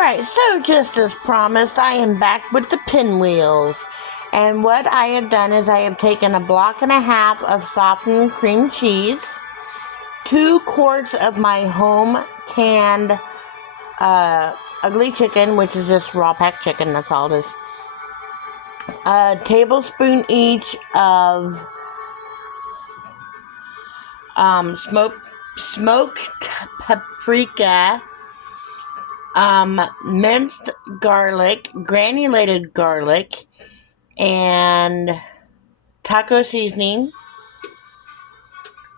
Alright, so just as promised, I am back with the Pinwheels. And what I have done is I have taken a block and a half of softened cream cheese, 2 quarts of my home canned ugly chicken, which is just raw packed chicken, that's all it is. A tablespoon each of smoked paprika, minced garlic, granulated garlic, and taco seasoning,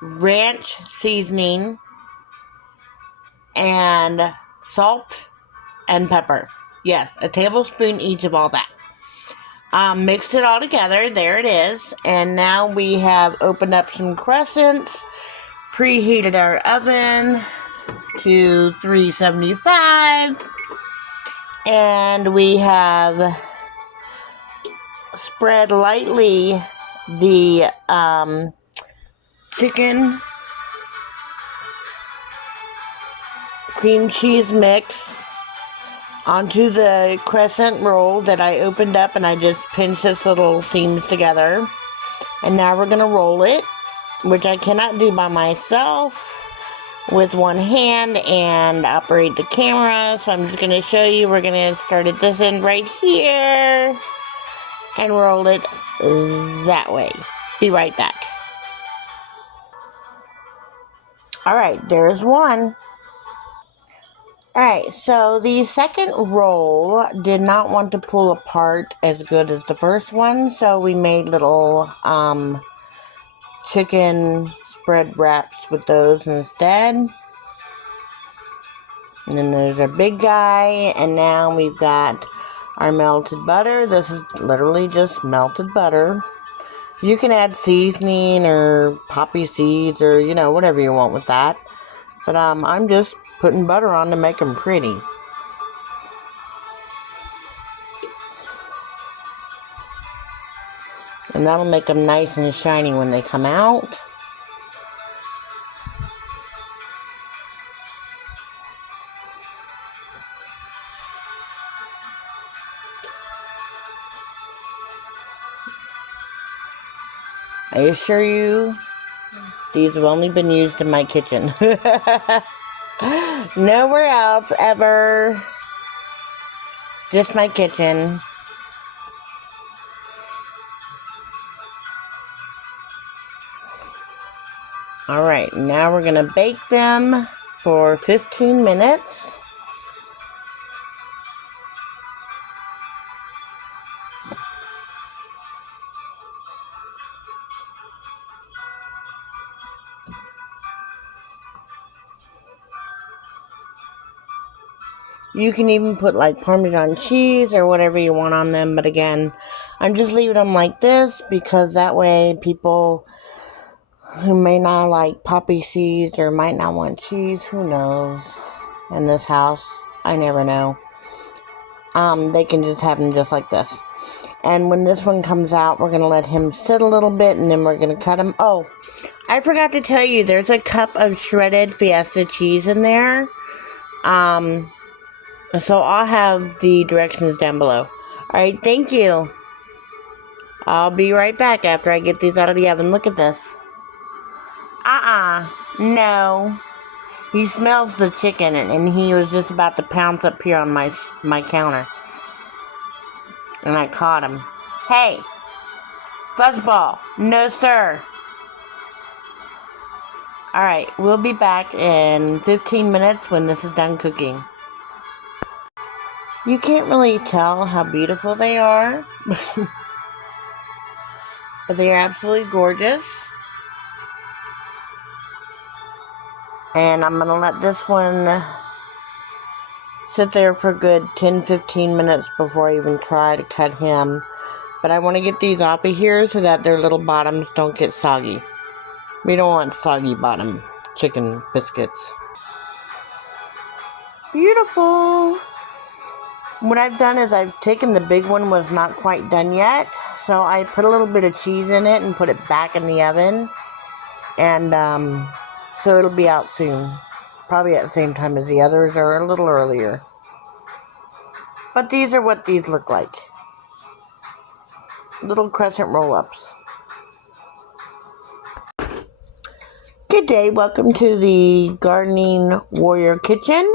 ranch seasoning, and salt and pepper. Yes, a tablespoon each of all that. Mixed it all together. There it is. And now we have opened up some crescents, preheated our oven to 375, and we have spread lightly the chicken cream cheese mix onto the crescent roll that I opened up, and I just pinched its little seams together. And now we're going to roll it, which I cannot do by myself with one hand and operate the camera, so I'm just going to show you. We're going to start at this end right here and roll it that way. Be right back. Alright, there's one. Alright, so the second roll did not want to pull apart as good as the first one, so we made little chicken spread wraps with those instead. And then there's our big guy, and now we've got our melted butter. This is literally just melted butter. You can add seasoning or poppy seeds or, you know, whatever you want with that. But I'm just putting butter on to make them pretty. And that'll make them nice and shiny when they come out. I assure you, these have only been used in my kitchen. Nowhere else ever. Just my kitchen. Alright, now we're going to bake them for 15 minutes. You can even put like Parmesan cheese or whatever you want on them. But again, I'm just leaving them like this because that way people who may not like poppy seeds or might not want cheese, who knows, in this house, I never know. They can just have them just like this. And when this one comes out, we're going to let him sit a little bit and then we're going to cut him. Oh, I forgot to tell you, there's a cup of shredded Fiesta cheese in there. So I'll have the directions down below. Alright, thank you. I'll be right back after I get these out of the oven. Look at this. No. He smells the chicken and he was just about to pounce up here on my counter. And I caught him. Hey! Fuzzball! No, sir! Alright, we'll be back in 15 minutes when this is done cooking. You can't really tell how beautiful they are. But they are absolutely gorgeous. And I'm going to let this one sit there for a good 10-15 minutes before I even try to cut him. But I want to get these off of here so that their little bottoms don't get soggy. We don't want soggy bottom chicken biscuits. Beautiful! What I've done is I've taken the big one, was not quite done yet. So I put a little bit of cheese in it and put it back in the oven. And so it'll be out soon. Probably at the same time as the others or a little earlier. But these are what these look like. Little crescent roll-ups. Good day, welcome to the Gardening Warrior Kitchen,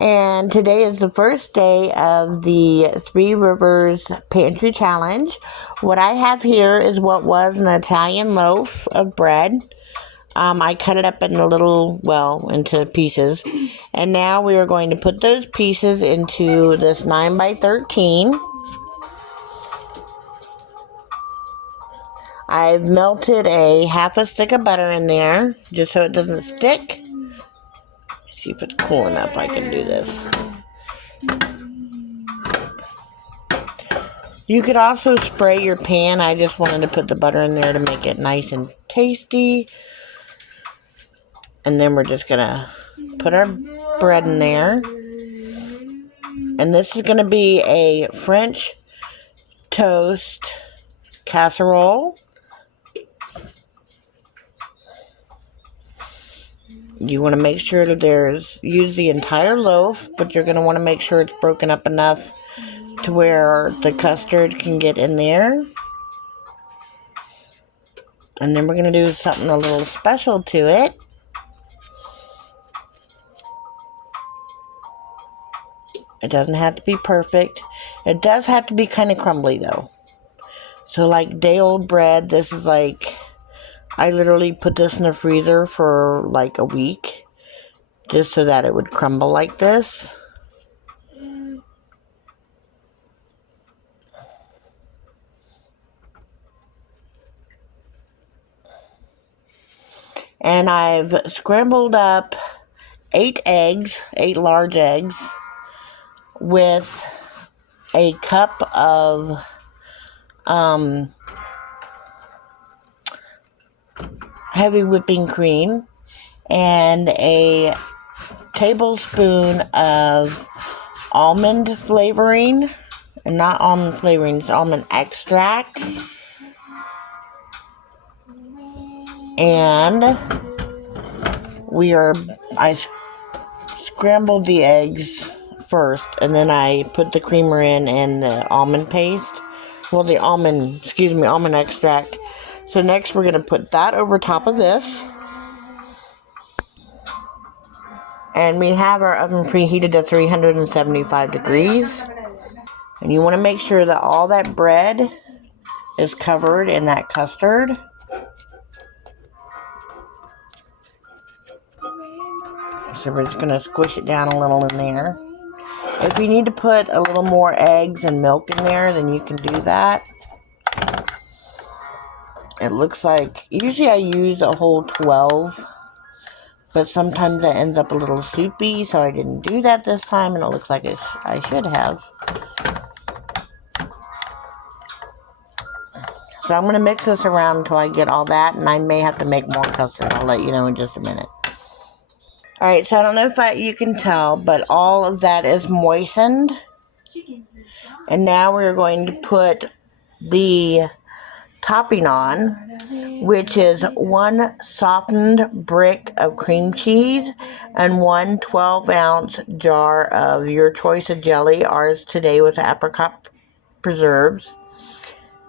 and today is the first day of the Three Rivers Pantry Challenge. What I have here is what was an Italian loaf of bread. I cut it up in into pieces, and now we are going to put those pieces into this 9x13. I've melted a half a stick of butter in there, just so it doesn't stick. See if it's cool enough I can do this. You could also spray your pan. I just wanted to put the butter in there to make it nice and tasty. And then we're just gonna put our bread in there. And this is gonna be a French toast casserole. You want to make sure that use the entire loaf, but you're going to want to make sure it's broken up enough to where the custard can get in there. And then we're going to do something a little special to it. It doesn't have to be perfect. It does have to be kind of crumbly though. So like day old bread, this is like, I literally put this in the freezer for like a week, just so that it would crumble like this. And I've scrambled up 8 large eggs, with a cup of heavy whipping cream and a tablespoon of almond flavoring, and not almond flavoring, it's almond extract. And I scrambled the eggs first, and then I put the creamer in and the almond paste. Well, the almond extract. So next we're going to put that over top of this. And we have our oven preheated to 375 degrees. And you want to make sure that all that bread is covered in that custard. So we're just going to squish it down a little in there. If you need to put a little more eggs and milk in there, then you can do that. It looks like, usually I use a whole 12, but sometimes that ends up a little soupy, so I didn't do that this time, and it looks like I should have. So I'm going to mix this around until I get all that, and I may have to make more custard. I'll let you know in just a minute. Alright, so I don't know if you can tell, but all of that is moistened. And now we're going to put the topping on, which is 1 softened brick of cream cheese and 1 12-ounce jar of your choice of jelly. Ours today was apricot preserves.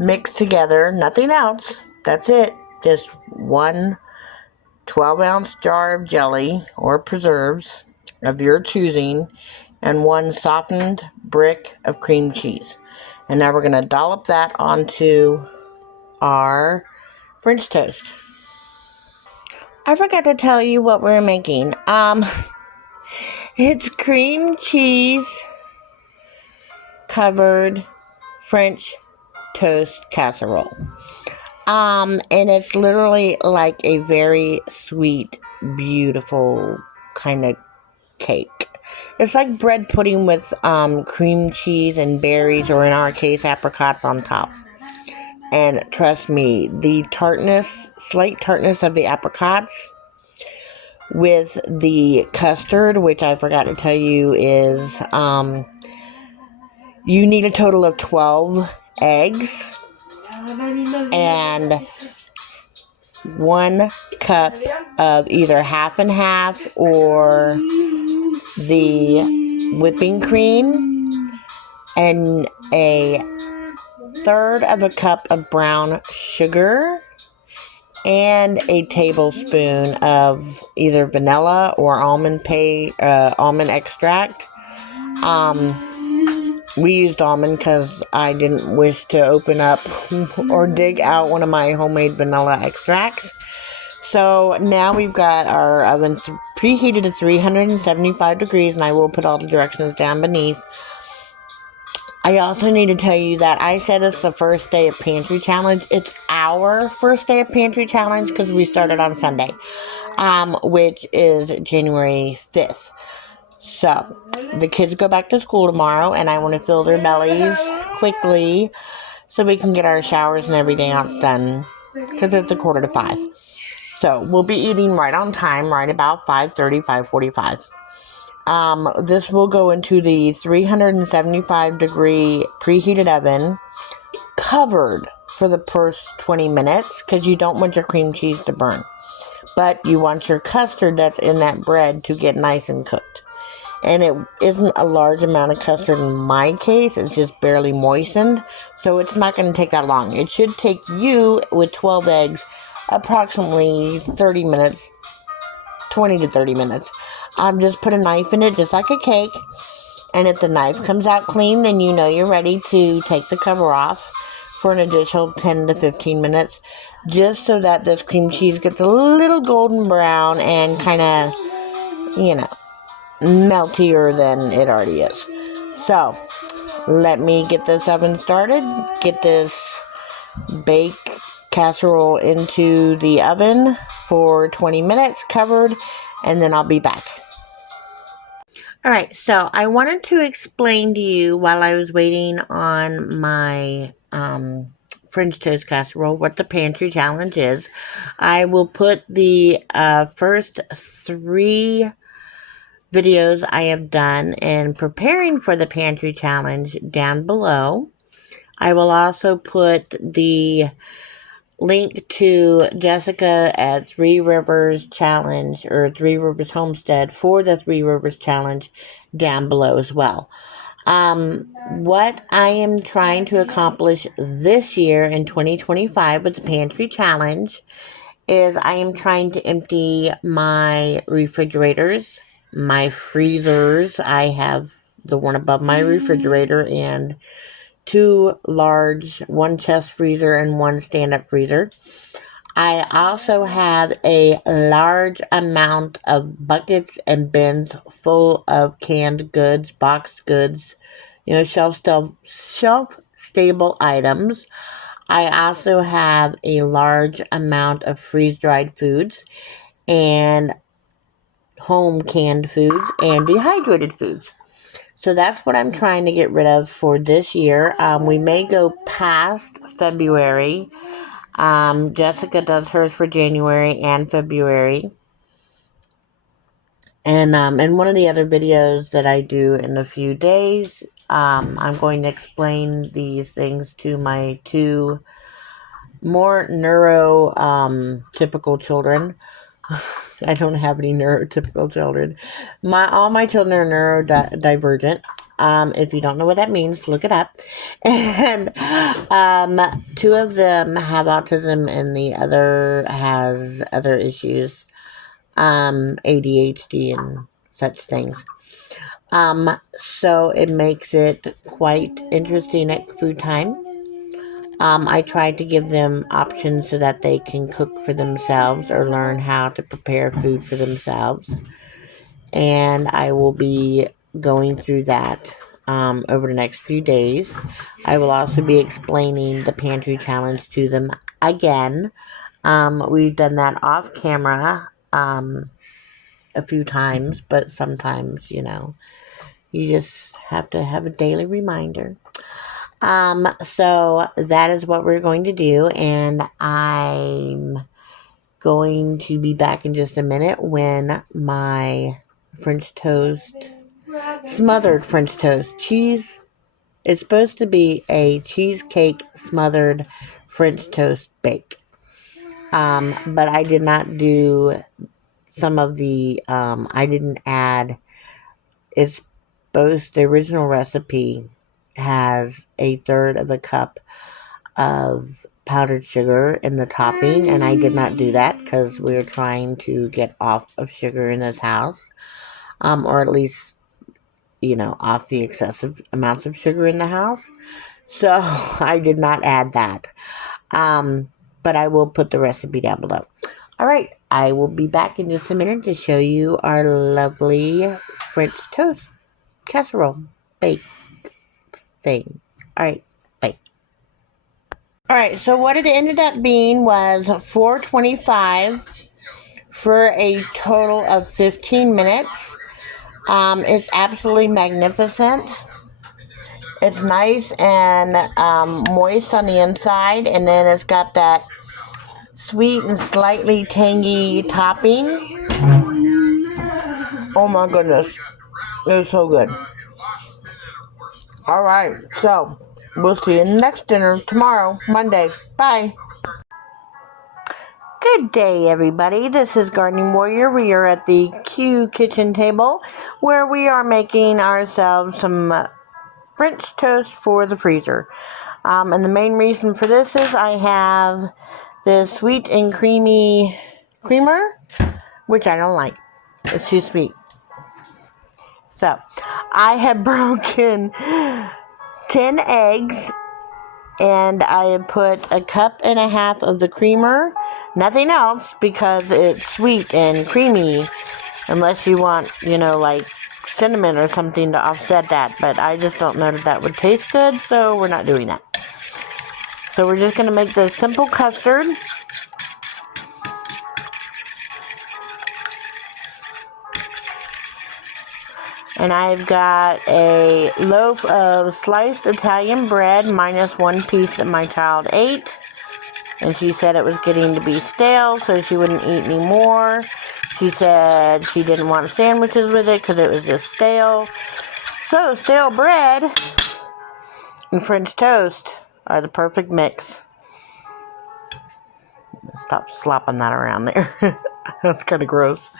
Mixed together, nothing else. That's it. Just 1 12-ounce jar of jelly or preserves of your choosing and 1 softened brick of cream cheese. And now we're going to dollop that onto our French toast. I forgot to tell you what we're making. It's cream cheese covered French toast casserole. And it's literally like a very sweet, beautiful kind of cake. It's like bread pudding with cream cheese and berries, or in our case, apricots on top. And trust me, the tartness, slight tartness of the apricots with the custard, which I forgot to tell you is, you need a total of 12 eggs and 1 cup of either half and half or the whipping cream and a third of a cup of brown sugar, and a tablespoon of either vanilla or almond extract. We used almond because I didn't wish to open up or dig out one of my homemade vanilla extracts. So now we've got our oven preheated to 375 degrees, and I will put all the directions down beneath. I also need to tell you that I said it's the first day of Pantry Challenge. It's our first day of Pantry Challenge because we started on Sunday, which is January 5th. So, the kids go back to school tomorrow, and I want to fill their bellies quickly so we can get our showers and everything else done, because it's 4:45. So, we'll be eating right on time, right about 5:30, 5:45. This will go into the 375 degree preheated oven, covered for the first 20 minutes, because you don't want your cream cheese to burn. But you want your custard that's in that bread to get nice and cooked. And it isn't a large amount of custard in my case. It's just barely moistened. So it's not going to take that long. It should take you, with 12 eggs, approximately 30 minutes, 20 to 30 minutes. Just put a knife in it, just like a cake. And if the knife comes out clean, then you know you're ready to take the cover off for an additional 10 to 15 minutes. Just so that this cream cheese gets a little golden brown and kind of, meltier than it already is. So, let me get this oven started, get this bake casserole into the oven for 20 minutes covered, and then I'll be back. Alright, so I wanted to explain to you while I was waiting on my French toast casserole what the pantry challenge is. I will put the first 3 videos I have done in preparing for the pantry challenge down below. I will also put the link to Jessica at 3 Rivers Challenge, or 3 Rivers Homestead, for the 3 Rivers Challenge down below as well. What I am trying to accomplish this year in 2025 with the pantry challenge is I am trying to empty my refrigerators, my freezers. I have the one above my refrigerator and 2 large, 1 chest freezer and 1 stand-up freezer. I also have a large amount of buckets and bins full of canned goods, boxed goods, shelf-stable items. I also have a large amount of freeze-dried foods and home canned foods and dehydrated foods. So that's what I'm trying to get rid of for this year. We may go past February. Jessica does hers for January and February. And in one of the other videos that I do in a few days, I'm going to explain these things to my 2 more typical children. I don't have any neurotypical children. All my children are neurodivergent. If you don't know what that means, look it up. And 2 of them have autism, and the other has other issues, ADHD and such things. So it makes it quite interesting at food time. I try to give them options so that they can cook for themselves or learn how to prepare food for themselves. And I will be going through that over the next few days. I will also be explaining the pantry challenge to them again. We've done that off camera a few times, but sometimes, you just have to have a daily reminder. So that is what we're going to do, and I'm going to be back in just a minute when my French toast, smothered French toast cheese, it's supposed to be a cheesecake smothered French toast bake. But I did not do some of the, I didn't add, the original recipe has 1/3 of a cup of powdered sugar in the topping, and I did not do that because we're trying to get off of sugar in this house, or at least, off the excessive amounts of sugar in the house. So I did not add that. But I will put the recipe down below. All right, I will be back in just a minute to show you our lovely French toast casserole bake thing. All right, bye. All right, so what it ended up being was $4.25 for a total of 15 minutes. It's absolutely magnificent. It's nice and moist on the inside, and then it's got that sweet and slightly tangy topping. Oh my goodness, it's so good. All right, so we'll see you in the next dinner tomorrow, Monday. Bye. Good day, everybody. This is Gardening Warrior. We are at the Q kitchen table where we are making ourselves some French toast for the freezer. And the main reason for this is I have this sweet and creamy creamer, which I don't like. It's too sweet. So I have broken 10 eggs, and I have put 1.5 cups of the creamer. Nothing else, because it's sweet and creamy, unless you want, like cinnamon or something to offset that. But I just don't know that would taste good, so we're not doing that. So we're just going to make this simple custard. And I've got a loaf of sliced Italian bread minus 1 piece that my child ate. And she said it was getting to be stale, so she wouldn't eat any more. She said she didn't want sandwiches with it because it was just stale. So stale bread and French toast are the perfect mix. Stop slopping that around there. That's kind of gross.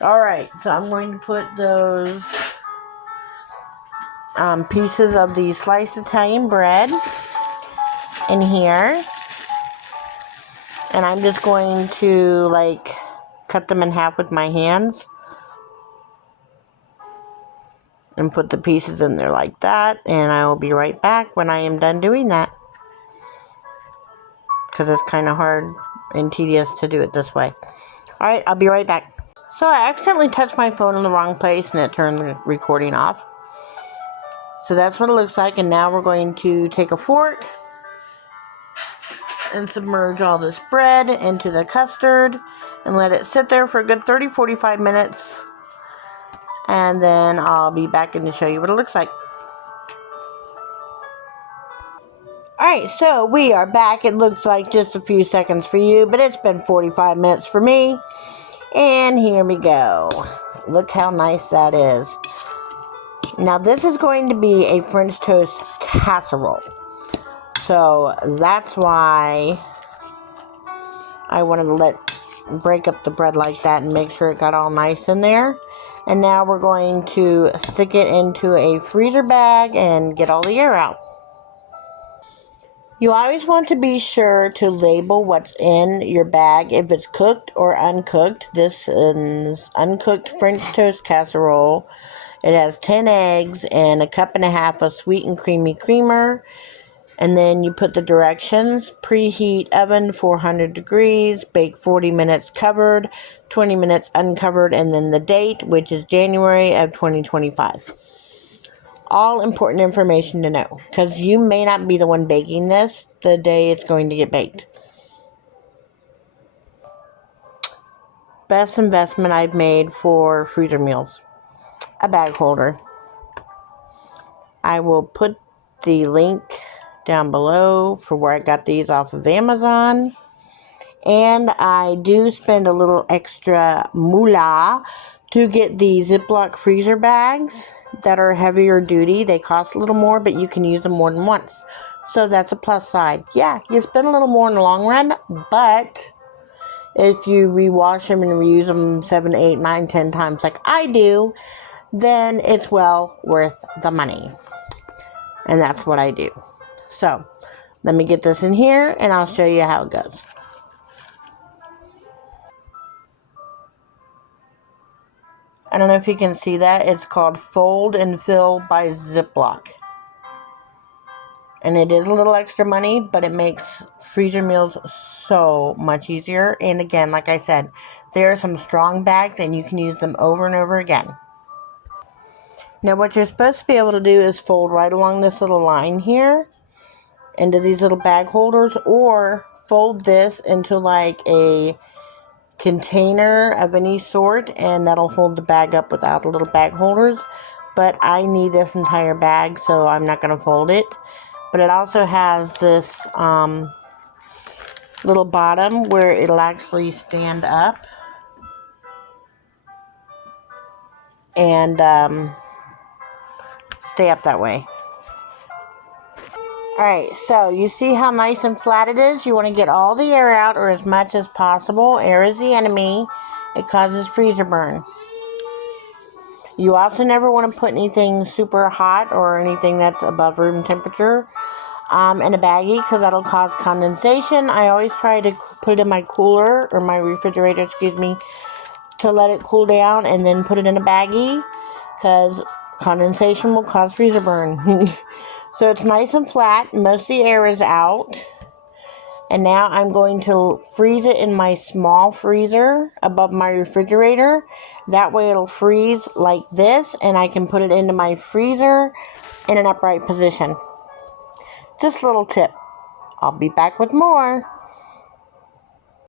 Alright, so I'm going to put those pieces of the sliced Italian bread in here. And I'm just going to, cut them in half with my hands. And put the pieces in there like that. And I will be right back when I am done doing that. Because it's kind of hard and tedious to do it this way. Alright, I'll be right back. So I accidentally touched my phone in the wrong place and it turned the recording off. So that's what it looks like. And now we're going to take a fork and submerge all this bread into the custard and let it sit there for a good 30-45 minutes. And then I'll be back in to show you what it looks like. Alright, so we are back. It looks like just a few seconds for you, but it's been 45 minutes for me. And here we go. Look how nice that is. Now this is going to be a French toast casserole. So that's why I wanted to break up the bread like that and make sure it got all nice in there. And now we're going to stick it into a freezer bag and get all the air out. You always want to be sure to label what's in your bag if it's cooked or uncooked. This is uncooked French toast casserole. It has 10 eggs and 1.5 cups of sweet and creamy creamer. And then you put the directions: preheat oven 400 degrees, bake 40 minutes covered, 20 minutes uncovered, and then the date, which is January of 2025. All important information to know, because you may not be the one baking this the day it's going to get baked. Best investment I've made for freezer meals. A bag holder. I will put the link down below for where I got these off of Amazon. And I do spend a little extra moolah to get the Ziploc freezer bags that are heavier duty. They cost a little more, but you can use them more than once. So that's a plus side. Yeah, you spend a little more in the long run, but if you rewash them and reuse them 7, 8, 9, 10 times like I do, then it's well worth the money. And that's what I do. So, let me get this in here and I'll show you how it goes. I don't know if you can see that. It's called Fold and Fill by Ziploc. And it is a little extra money, but it makes freezer meals so much easier. And again, like I said, there are some strong bags and you can use them over and over again. Now what you're supposed to be able to do is fold right along this little line here into these little bag holders, or fold this into like a container of any sort, and that'll hold the bag up without the little bag holders. But I need this entire bag, so I'm not going to fold it. But it also has this little bottom where it'll actually stand up and stay up that way. Alright, so you see how nice and flat it is? You want to get all the air out, or as much as possible. Air is the enemy. It causes freezer burn. You also never want to put anything super hot or anything that's above room temperature in a baggie, because that'll cause condensation. I always try to put it in my cooler, or my refrigerator, excuse me, to let it cool down and then put it in a baggie, because condensation will cause freezer burn. So it's nice and flat. Most of the air is out. And now I'm going to freeze it in my small freezer above my refrigerator. That way it'll freeze like this, and I can put it into my freezer in an upright position. Just a little tip. I'll be back with more.